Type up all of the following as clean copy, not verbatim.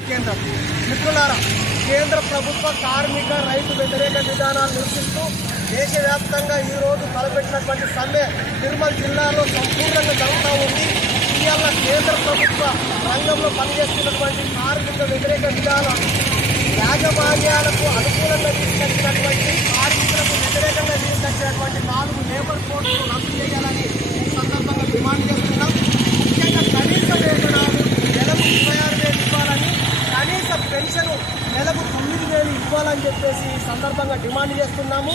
కేంద్రం మిత్రులారా, కేంద్ర ప్రభుత్వ కార్మిక రైతు వ్యతిరేక విధానాలు నిరసిస్తూ దేశవ్యాప్తంగా ఈరోజు తలపెట్టినటువంటి సమ్మె నిర్మల్ జిల్లాలో సంపూర్ణంగా జరుగుతూ ఉంది. ఇవాళ కేంద్ర ప్రభుత్వ రంగంలో పనిచేస్తున్నటువంటి కార్మిక వ్యతిరేక విధానాలు యాజమాన్యాలకు అనుకూలంగా తీసుకొచ్చినటువంటి కార్మికులకు వ్యతిరేకంగా తీసుకొచ్చినటువంటి 4 లేబర్ కోడ్లను రద్దు చేయాలని ఈ సందర్భంగా డిమాండ్ చేస్తున్నాం. ముఖ్యంగా కనీస వేతనాలు నెలకు 26,000 ఇవ్వాలని, కనీస పెన్షన్ నెలకు 9,000 ఇవ్వాలని చెప్పేసి ఈ సందర్భంగా డిమాండ్ చేస్తున్నాము.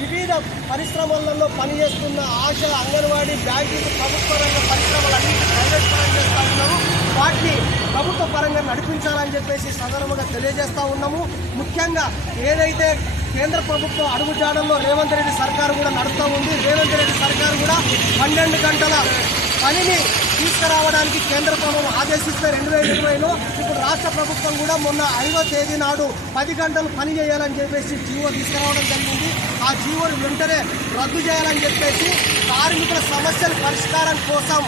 వివిధ పరిశ్రమలలో పనిచేస్తున్న ఆశ, అంగన్వాడీ, బ్యాంకింగ్, ప్రభుత్వ రంగ పరిశ్రమలన్నింటినీ ప్రైవేట్ పరం చేస్తూ ఉన్నాము. వాటిని ప్రభుత్వ పరంగా నడిపించాలని చెప్పేసి సందర్భంగా తెలియజేస్తూ ఉన్నాము. ముఖ్యంగా ఏదైతే కేంద్ర ప్రభుత్వం అడుగుజాడల్లో రేవంత్ రెడ్డి సర్కారు కూడా నడుస్తూ ఉంది. రేవంత్ రెడ్డి సర్కారు కూడా 12 గంటల పనిని తీసుకురావడానికి కేంద్ర ప్రభుత్వం ఆదేశిస్తే 2020లో ఇప్పుడు రాష్ట్ర ప్రభుత్వం కూడా మొన్న 5వ తేదీ నాడు 10 గంటలు పని చేయాలని చెప్పేసి జీవో తీసుకురావడం జరిగింది. ఆ జీవోను వెంటనే రద్దు చేయాలని చెప్పేసి కార్మికుల సమస్యల పరిష్కారం కోసం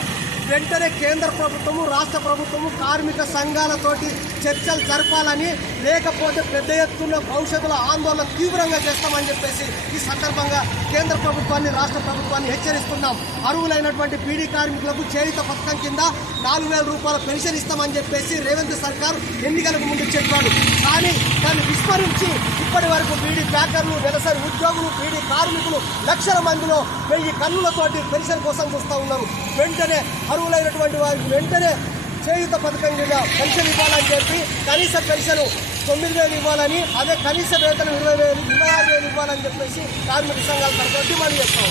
వెంటనే కేంద్ర ప్రభుత్వము, రాష్ట్ర ప్రభుత్వము కార్మిక సంఘాలతోటి చర్చలు జరపాలని, లేకపోతే పెద్ద ఎత్తున భవిష్యత్తులో ఆందోళన తీవ్రంగా చేస్తామని చెప్పేసి ఈ సందర్భంగా కేంద్ర ప్రభుత్వాన్ని, రాష్ట్ర ప్రభుత్వాన్ని హెచ్చరిస్తున్నాం. అర్హులైనటువంటి పీడీ కార్మికులకు చేయుత పథకం కింద 4,000 రూపాయల పెన్షన్ ఇస్తామని చెప్పేసి రేవంత్ సర్కార్ ఎన్నికలకు ముందు చెప్పాడు. కానీ దాన్ని విస్మరించి ఇప్పటి వరకు పీడీ ప్యాకర్లు, నెలసరి ఉద్యోగులు, పీడీ కార్మికులు లక్షల మందిలో 1000 కన్నులతోటి పెన్షన్ కోసం చూస్తూ ఉన్నారు. వెంటనే అర్హులైనటువంటి వారికి వెంటనే చేయుత పథకం కింద పెన్షన్ ఇవ్వాలని చెప్పి కనీస పెన్షన్ 9,000 ఇవ్వాలని, అదే కనీస వేతనం 26,000 ఇవ్వాలని చెప్పేసి కార్మిక సంఘాల తరఫున డిమాండ్ చేస్తాం.